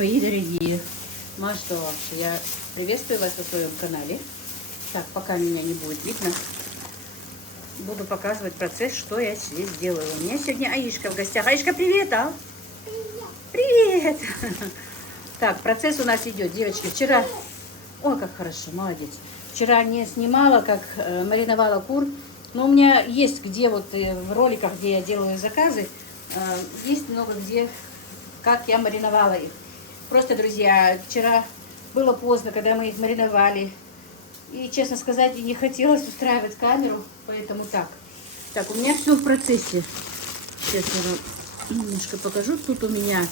мои дорогие! Маштовавши, я приветствую вас на своем канале. Так, пока меня не будет видно, буду показывать процесс, что я здесь делаю. У меня сегодня Аишка в гостях. Аишка, привет, а? Привет! Так, процесс у нас идет, девочки. Вчера... Ой, как хорошо, молодец. Вчера не снимала, как мариновала кур. Но у меня есть где вот в роликах, где я делаю заказы, есть много где, как я мариновала их. Просто, друзья, вчера было поздно, когда мы их мариновали. И, честно сказать, не хотелось устраивать камеру, поэтому так. Так, у меня все в процессе. Сейчас я вам немножко покажу. Тут у меня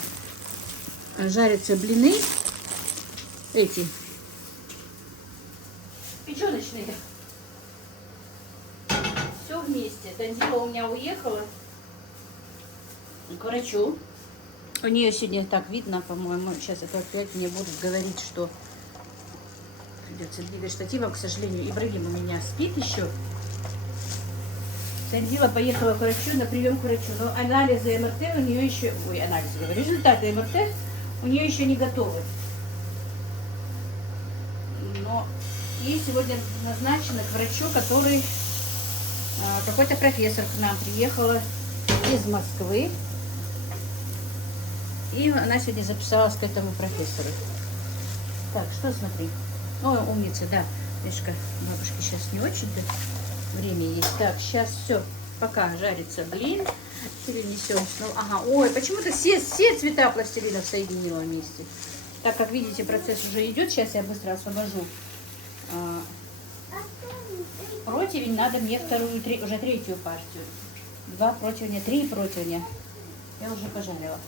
жарятся блины. Эти. Печеночные. Все вместе. Танзила у меня уехала к врачу. У нее сегодня так видно, по-моему. Сейчас это опять мне будут говорить, что придется двигать штативом, к сожалению. Ибрагим у меня спит еще. Танзила поехала к врачу, на прием к врачу. Но анализы МРТ у нее еще... Ой, анализы, говорю. Результаты МРТ у нее еще не готовы. Но ей сегодня назначено к врачу, который... Какой-то профессор к нам приехала из Москвы. И она сегодня записалась к этому профессору. Так, что смотри. Ой, умница, да. Мишка, бабушке сейчас не очень-то время есть. Так, сейчас все. Пока жарится блин. Перенесем. Ну, ага, ой, почему-то все цвета пластилинов соединила вместе. Так как видите, процесс уже идет. Сейчас я быстро освобожу. Противень надо мне уже третью партию. 2 противня, 3 противня. Я уже пожарила.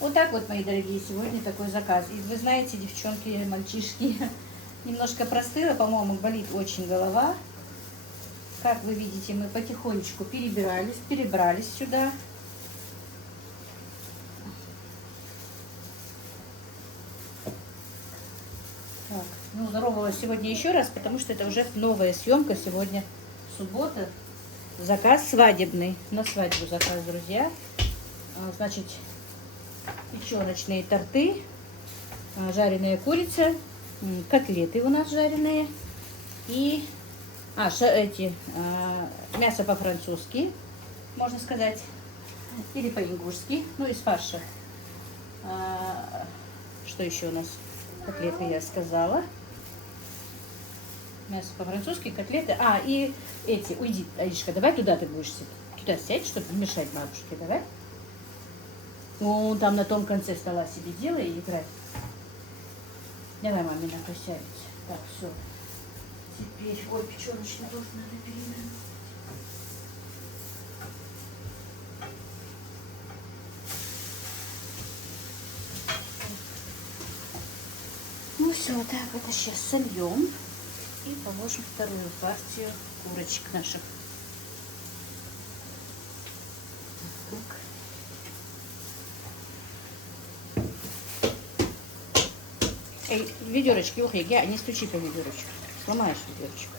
Вот так вот, мои дорогие, сегодня такой заказ. И вы знаете, девчонки, мальчишки, немножко простыла, по-моему, болит очень голова. Как вы видите, мы потихонечку перебрались сюда. Так, ну, здоровалась сегодня еще раз, потому что это уже новая съемка. Сегодня суббота. Заказ свадебный. На свадьбу заказ, друзья. Значит, печеночные торты, жареная курица, котлеты у нас жареные и мясо по-французски, можно сказать, или по-ингушски, ну из фарша. Что еще у нас? Котлеты я сказала. Мясо по-французски, котлеты. И эти, уйди, Аишка, давай туда ты будешь сидеть. Туда сядь, чтобы не мешать бабушке, давай. Вон там на том конце стола себе делай и играй. Давай, маме, накосявить. Так, все. Теперь, ой, печеночный торт надо перевернуть. Ну все, так, это сейчас сольем и положим вторую партию курочек наших. Так. Эй, ведерочки, ох, я не стучи по ведерочку. Сломаешь ведерочку.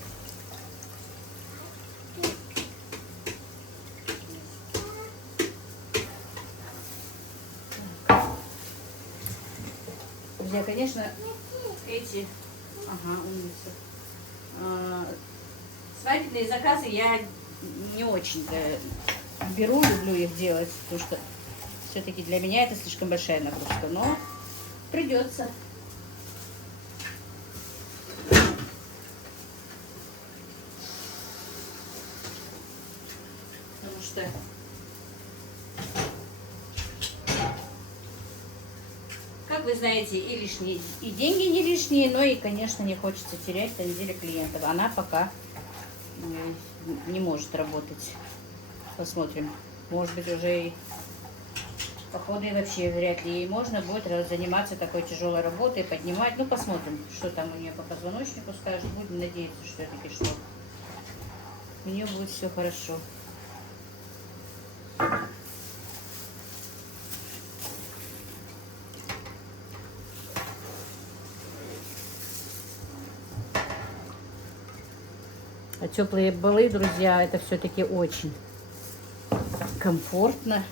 Друзья, конечно, эти... Ага, умница. Свадебные заказы я не очень-то беру, люблю их делать, потому что все-таки для меня это слишком большая нагрузка. Но придется. Потому что как вы знаете, и лишние, и деньги не лишние, но и, конечно, не хочется терять Танзиле клиентов. Она пока не может работать. Посмотрим. Может быть, уже и походу вообще вряд ли ей можно будет заниматься такой тяжелой работой, поднимать. Ну, посмотрим, что там у нее по позвоночнику скажет. Будем надеяться, что все-таки что у нее будет все хорошо. А теплые полы, друзья, это все-таки очень комфортно.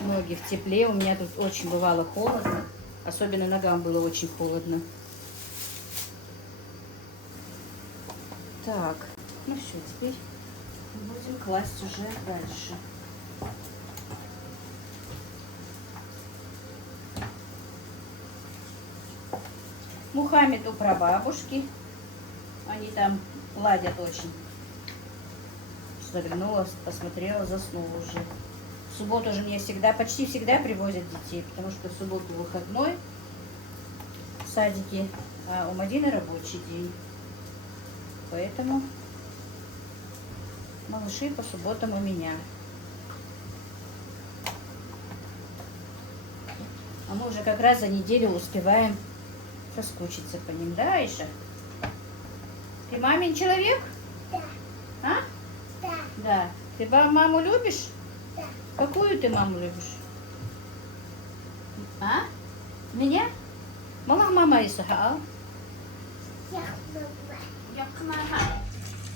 Ноги в тепле. У меня тут очень бывало холодно. Особенно ногам было очень холодно. Так, ну все, теперь будем класть уже дальше. Мухаммед у прабабушки. Они там ладят очень. Заглянула, посмотрела, заснула уже. В субботу же мне всегда, почти всегда привозят детей, потому что в субботу выходной в садике, а у Мадины рабочий день. Поэтому малыши по субботам у меня. А мы уже как раз за неделю успеваем соскучиться по ним, да, Аиша? Ты мамин человек? Да. А? Да. Да. Ты маму любишь? Да. Какую ты маму любишь? А? Меня? Мама Исаха.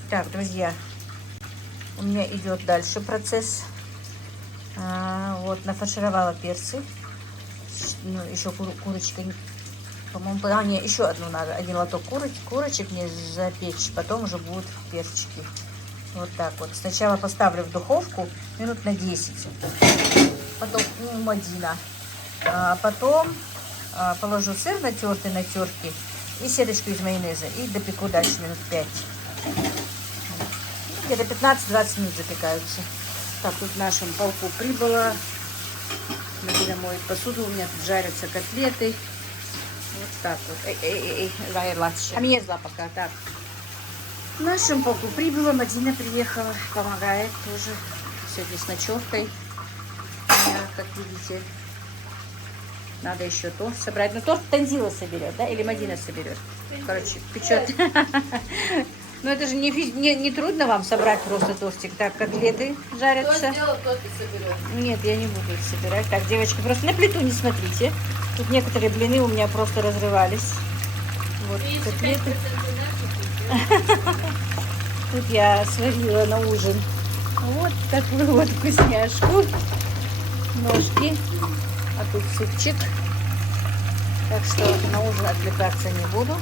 Так, друзья, у меня идет дальше процесс. Вот, нафаршировала перцы. Ну, еще курочка, по-моему, еще одну надо. Один лоток курочек мне запечь, потом уже будут перчики. Вот так вот. Сначала поставлю в духовку минут на 10. Потом Мадина. Потом положу сыр натертый на терке и сеточку из майонеза. И допеку дальше минут 5. Где-то 15-20 минут запекаются. Так, тут в нашем полку прибыла. Мадина моет посуду. У меня тут жарятся котлеты. Вот так вот. А мне зла пока. Так. В нашем полку прибыла. Мадина приехала. Помогает тоже. Сегодня с ночевкой. Как видите. Надо еще торт собрать. Но торт Танзила соберет, да? Или Мадина соберет? Короче, печет. Но это же не трудно вам собрать просто тортик. Так, котлеты жарятся. Кто сделал, тот и соберет. Нет, я не буду их собирать. Так, девочки, просто на плиту не смотрите. Тут некоторые блины у меня просто разрывались. Вот котлеты. Тут я сварила на ужин. Вот такую вот вкусняшку. Ножки. А тут супчик. Так что на ужин отвлекаться не буду.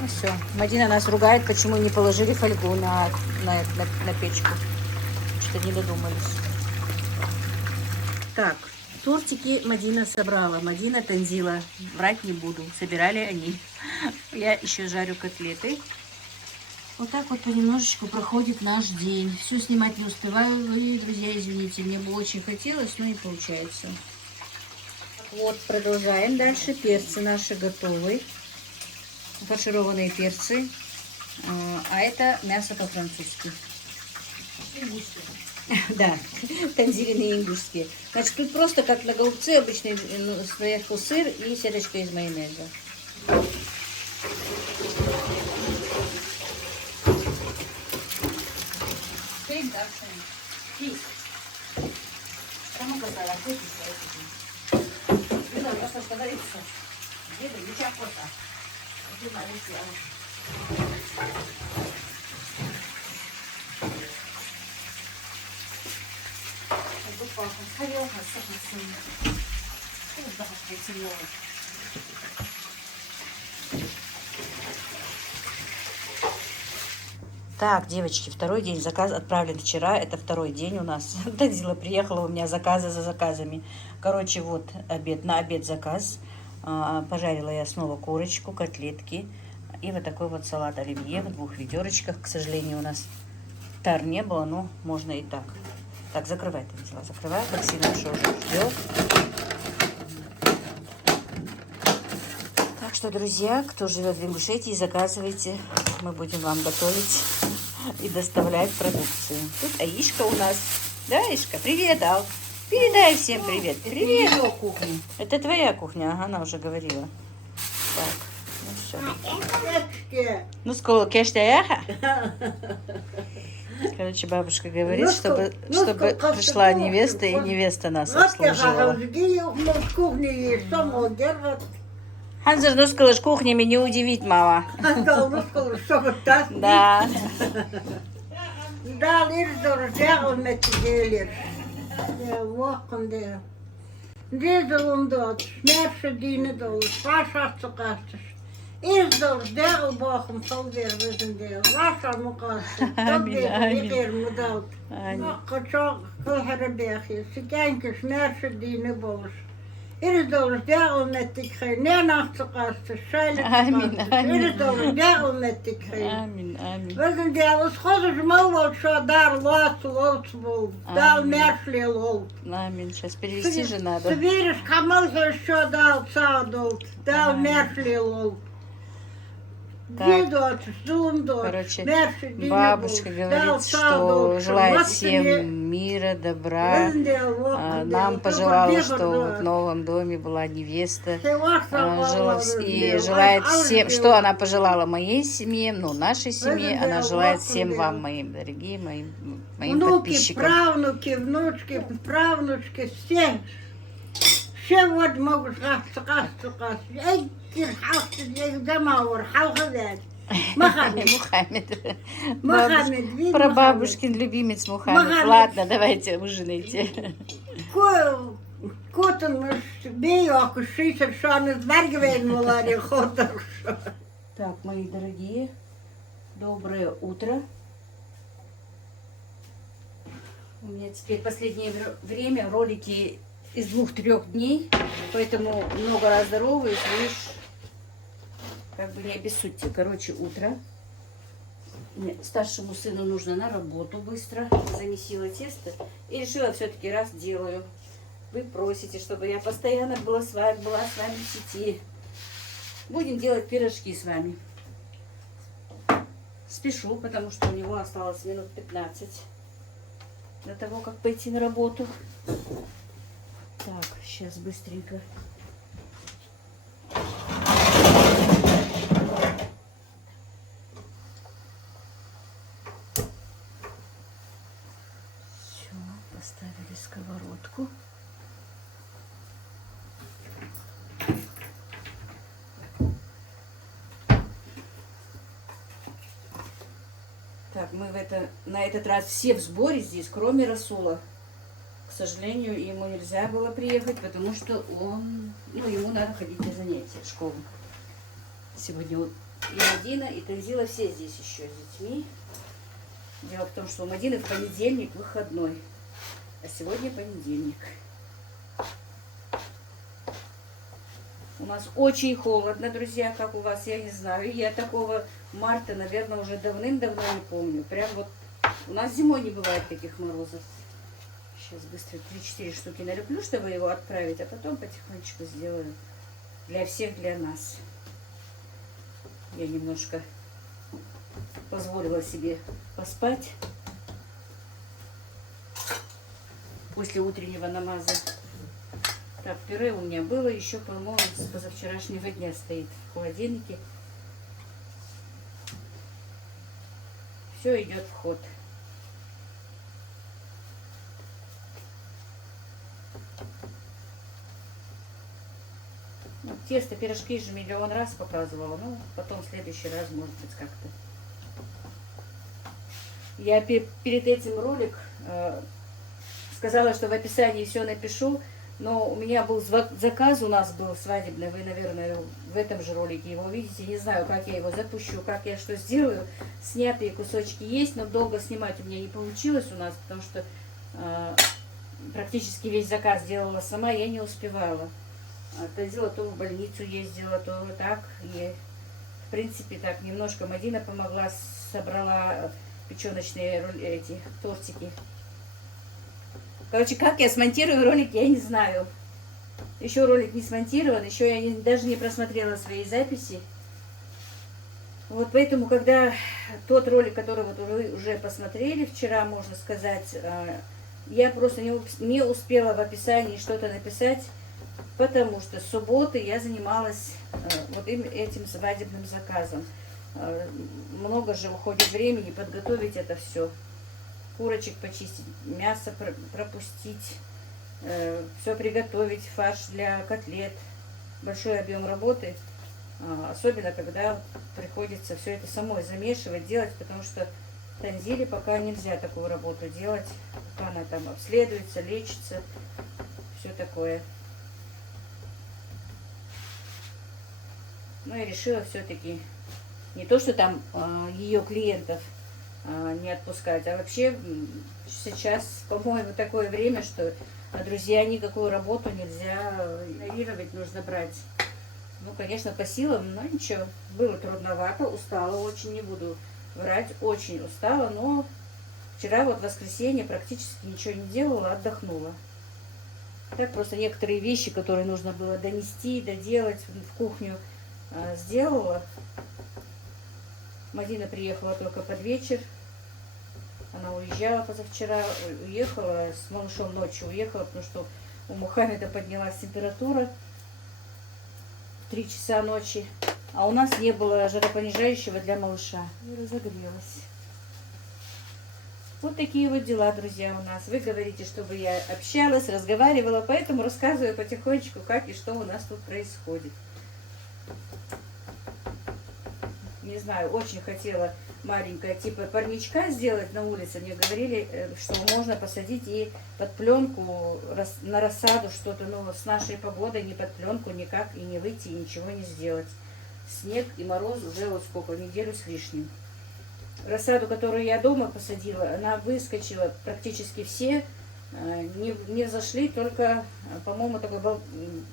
Ну все. Мадина нас ругает, почему не положили фольгу на печку. Что не додумались. Так, тортики Мадина собрала. Мадина, Танзила. Брать не буду. Собирали они. Я еще жарю котлеты. Вот так вот понемножечку проходит наш день. Все снимать не успеваю. Вы, друзья, извините. Мне бы очень хотелось, но не получается. Вот, продолжаем дальше. Перцы наши готовы. Фаршированные перцы. А это мясо по-французски. Да, танзилины индусские. Значит, тут просто как на голубцы обычные, сверху сыр и сеточка из майонеза. Так, девочки, второй день. Заказ отправлен вчера. Это второй день у нас. Танзила приехала, у меня заказы за заказами. Короче, вот обед. На обед заказ. Пожарила я снова курочку, котлетки. И вот такой вот салат оливье в 2 ведерочках. К сожалению, у нас тар не было, но можно и так. Так, закрывай, Танзила, закрывай. Такси наше уже ждет. Так что, друзья, кто живет в Ингушетии, заказывайте. Мы будем вам готовить и доставлять продукцию. Тут Аишка у нас. Да, Аишка? Привет, Ал. Передай всем привет. Привет. Это кухня. Это твоя кухня, ага, она уже говорила. Так, ну все. Ну, скоро кештаяха. Короче, бабушка говорит, чтобы пришла невеста, и невеста нас обслуживала. Ханзер, ну скажешь, кухнями не удивить, мама. Да. Ja, vakende. Dezelomdat, smerse dienen dollars, wasachtekastes. Eerst dollars, degelbachem, zal weer wissen deel. Wasarmekasten, dat weer weer model. Wat zo, herbergjes, ze kijken smerse dienen dollars. Eerst dollars, degel met ik geen, nernachtekastes, zeiligtekastes. Eerst dollars, degel met ik geen. Amin, amin. Wissen deel, als God is mogelijk, zo daar laatste loodspul, daar mersle lood. Аминь. Сейчас перевести же надо. Ты веришь, камал еще дал, садал, дал мершлил. Короче, бабушка говорит, что желает всем мира, добра. Нам пожелала, что в новом доме была невеста. И желает всем, что она пожелала моей семье, ну, нашей семье, она желает всем вам, моим дорогие, моим подписчикам. Правнуки, внучки, правнучки, все вот могут сказать. Мухаммед. Прабабушкин любимец Мухаммед. Ладно, давайте ужинайте. Так, мои дорогие, доброе утро. У меня теперь последнее время ролики из 2-3 дней, поэтому много раз здороваюсь, лишь как бы не обессудьте. Короче, утро. Старшему сыну нужно на работу быстро. Замесила тесто и решила все-таки раз делаю. Вы просите, чтобы я постоянно была с вами в сети. Будем делать пирожки с вами. Спешу, потому что у него осталось минут 15 до того, как пойти на работу. Так, сейчас быстренько. Все, поставили сковородку. Так, мы на этот раз все в сборе здесь, кроме Расула. К сожалению, ему нельзя было приехать, потому что ему надо ходить на занятия в школу. Сегодня вот и Мадина, и Танзила все здесь еще с детьми. Дело в том, что у Мадины в понедельник выходной, а сегодня понедельник. У нас очень холодно, друзья, как у вас, я не знаю. Я такого марта, наверное, уже давным-давно не помню. Прям вот у нас зимой не бывает таких морозов. Сейчас быстро 3-4 штуки налеплю, чтобы его отправить, а потом потихонечку сделаю для всех, для нас. Я немножко позволила себе поспать после утреннего намаза. Так, пюре у меня было еще, по-моему, с позавчерашнего дня стоит в холодильнике. Все идет в ход. Ну, тесто, пирожки же миллион раз показывала. Ну, потом в следующий раз, может быть, как-то. Я перед этим ролик сказала, что в описании все напишу. Но у меня был заказ, у нас был свадебный, вы, наверное, в этом же ролике его увидите. Не знаю, как я его запущу, как я что сделаю. Снятые кусочки есть, но долго снимать у меня не получилось у нас, потому что практически весь заказ делала сама, я не успевала. Танзила то в больницу ездила, то так. И, в принципе, так, немножко Мадина помогла, собрала печеночные эти тортики. Короче, как я смонтирую ролик, я не знаю. Еще ролик не смонтирован, еще я даже не просмотрела свои записи. Вот поэтому, когда тот ролик, который вот вы уже посмотрели вчера, можно сказать, я просто не успела в описании что-то написать, потому что с субботы я занималась вот этим свадебным заказом. Много же уходит времени подготовить это все. Курочек почистить, мясо пропустить, все приготовить, фарш для котлет. Большой объем работы, особенно когда приходится все это самой замешивать, делать, потому что Танзили пока нельзя такую работу делать. Пока она там обследуется, лечится, все такое. Ну, я решила все-таки не то, что там ее клиентов не отпускать, а вообще сейчас, по-моему, такое время, что друзья никакую работу нельзя игнорировать, нужно брать. Ну, конечно, по силам, но ничего. Было трудновато, устала очень, не буду врать, очень устала, но вчера вот в воскресенье практически ничего не делала, отдохнула. Так просто некоторые вещи, которые нужно было донести, доделать в кухню, сделала. Мадина приехала только под вечер. Она уезжала позавчера, уехала, с малышом ночью уехала, потому что у Мухаммеда поднялась температура в 3 часа ночи. А у нас не было жаропонижающего для малыша. И разогрелась. Вот такие вот дела, друзья, у нас. Вы говорите, чтобы я общалась, разговаривала, поэтому рассказываю потихонечку, как и что у нас тут происходит. Не знаю, очень хотела маленькая типа парничка сделать на улице. Мне говорили, что можно посадить и под пленку на рассаду что-то, но с нашей погодой ни под пленку никак и не выйти, и ничего не сделать. Снег и мороз уже вот сколько, неделю с лишним. Рассаду, которую я дома посадила, она выскочила практически все. Не взошли только, по-моему, такой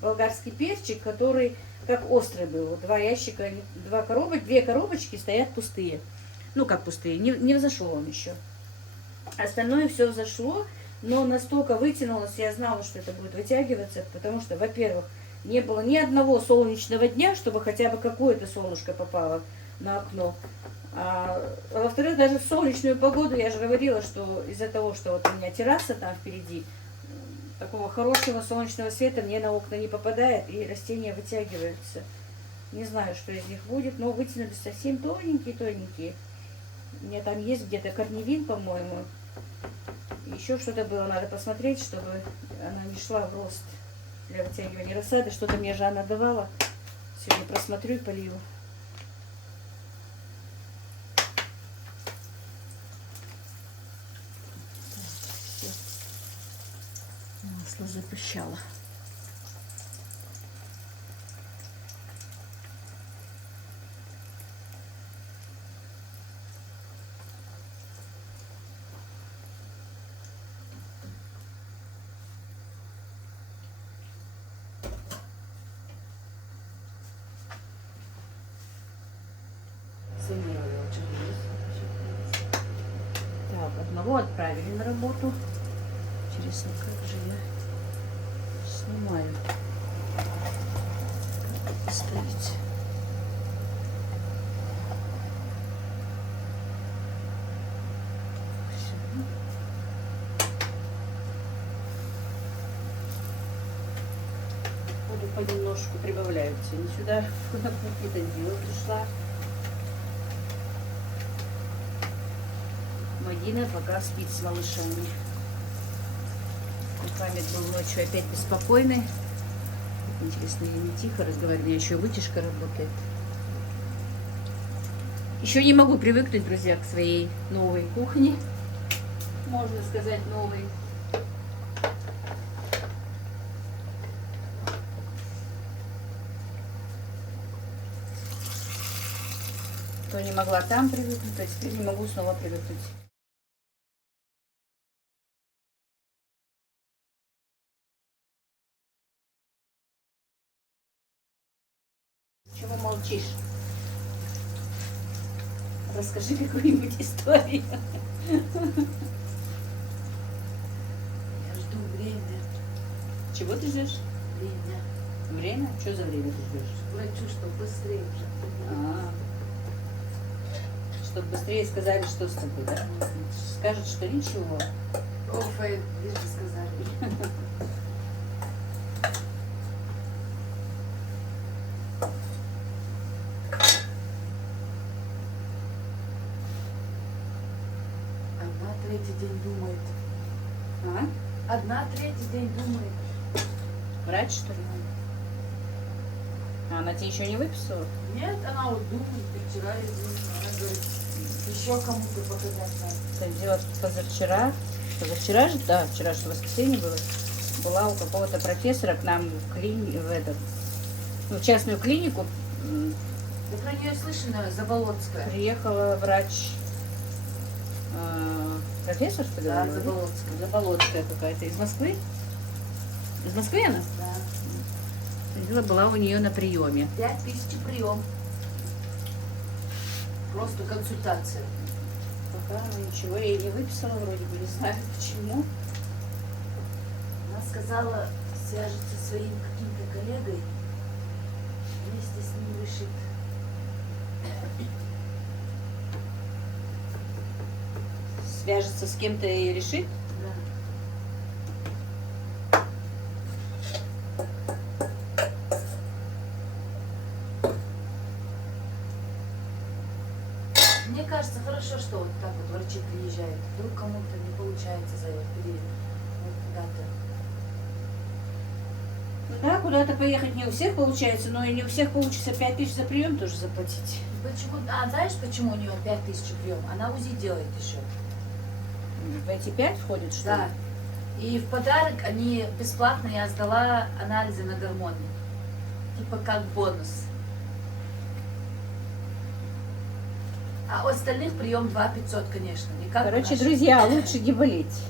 болгарский перчик, который как острый был. 2 ящика, 2 коробочки стоят пустые. Ну, как пустые, не взошел он еще. Остальное все взошло, но настолько вытянулось, я знала, что это будет вытягиваться, потому что, во-первых, не было ни одного солнечного дня, чтобы хотя бы какое-то солнышко попало на окно. А во-вторых, даже в солнечную погоду, я же говорила, что из-за того, что вот у меня терраса там впереди, такого хорошего солнечного света мне на окна не попадает, и растения вытягиваются. Не знаю, что из них будет, но вытянулись совсем тоненькие-тоненькие. У меня там есть где-то корневин, по-моему. Еще что-то было, надо посмотреть, чтобы она не шла в рост для вытягивания рассады. Что-то мне Жанна давала. Сегодня просмотрю и полью. Масло запрещало. Так, одного отправили на работу. Интересно, как же я снимаю. Как поставить? Буду понемножку прибавляются. Не сюда, куда какие-то дела пришла. Мадина пока спит с малышами. Мухаммед был ночью опять беспокойный. Интересно, я не тихо разговариваю, у меня еще вытяжка работает. Еще не могу привыкнуть, друзья, к своей новой кухне. Можно сказать, новой. То не могла там привыкнуть, то теперь не могу снова привыкнуть. Чего молчишь? Расскажи какую-нибудь историю. Я жду время. Чего ты ждешь? Время. Время? Что за время ты ждешь? Хочу, чтобы быстрее уже. Чтобы быстрее сказали, что с тобой, да? Скажут, что ничего. Офа, лишь бы сказали. Одна третий день думает. Одна третий день думает. Врач, что ли? Она тебе еще не выписала? Нет, она вот думает, и вчера я думала, она говорит, Еще кому-то показать надо. Это дело позавчера. Позавчера же? Да, вчера же воскресенье было. Была у какого-то профессора к нам в этот, ну, в частную клинику. Да про нее слышно, Заболотская. Приехала врач. Профессор, что ли? Да, говорила? Заболотская. Заболотская какая-то. Из Москвы? Из Москвы она? Да. Ходила, была у нее на приеме. 5000 прием. Просто консультация. Пока ничего я ей не выписала, вроде бы, не знаю почему. Она сказала, свяжется со своим каким-то коллегой, вместе с ним решит. Свяжется с кем-то и решит. Да. Мне кажется, хорошо, что вот так вот врачи приезжают. Вдруг кому-то не получается заехать вот куда-то. Ну да, куда-то поехать не у всех получается, но и не у всех получится 5000 за прием тоже заплатить. Почему? А знаешь, почему у нее 5000 прием? Она УЗИ делает еще. В эти 5 входит, что Да. ли? И в подарок они бесплатно, я сдала анализы на гормоны. Типа как бонус. А у остальных прием 2500, конечно. Не как Короче, наши. друзья, лучше не болеть.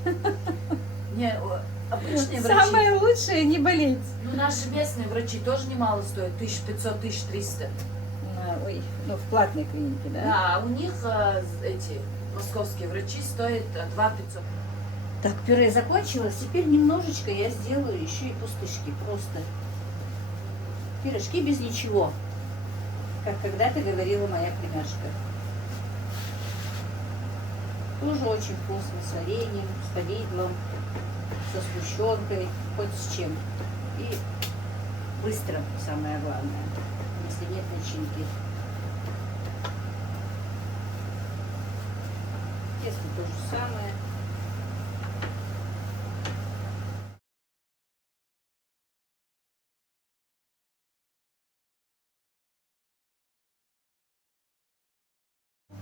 Не, обычные врачи. Самое лучшее не болеть. Ну, наши местные врачи тоже немало стоят. 1500-1300. Ой, ну в платной клинике, да? Да, а у них эти московские врачи стоят 2500. Так, пюре закончилось. Теперь немножечко я сделаю еще и пустышки. Просто пирожки без ничего. Как когда-то говорила моя племяшка. Тоже очень вкусно. С вареньем, с повидлом, со сгущенкой, хоть с чем. И быстро, самое главное, если нет начинки. Тесто то же самое.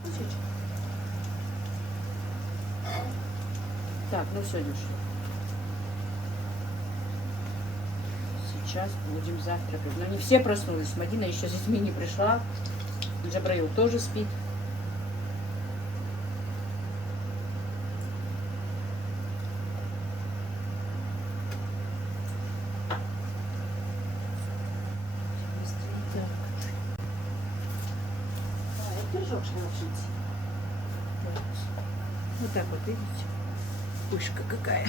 Кусочек. Так, ну все, Дюша. Сейчас будем завтракать. Но не все проснулись. Мадина еще с детьми не пришла. Джабраил тоже спит. Пирожок шелушить. Вот так вот, видите? Пышка какая.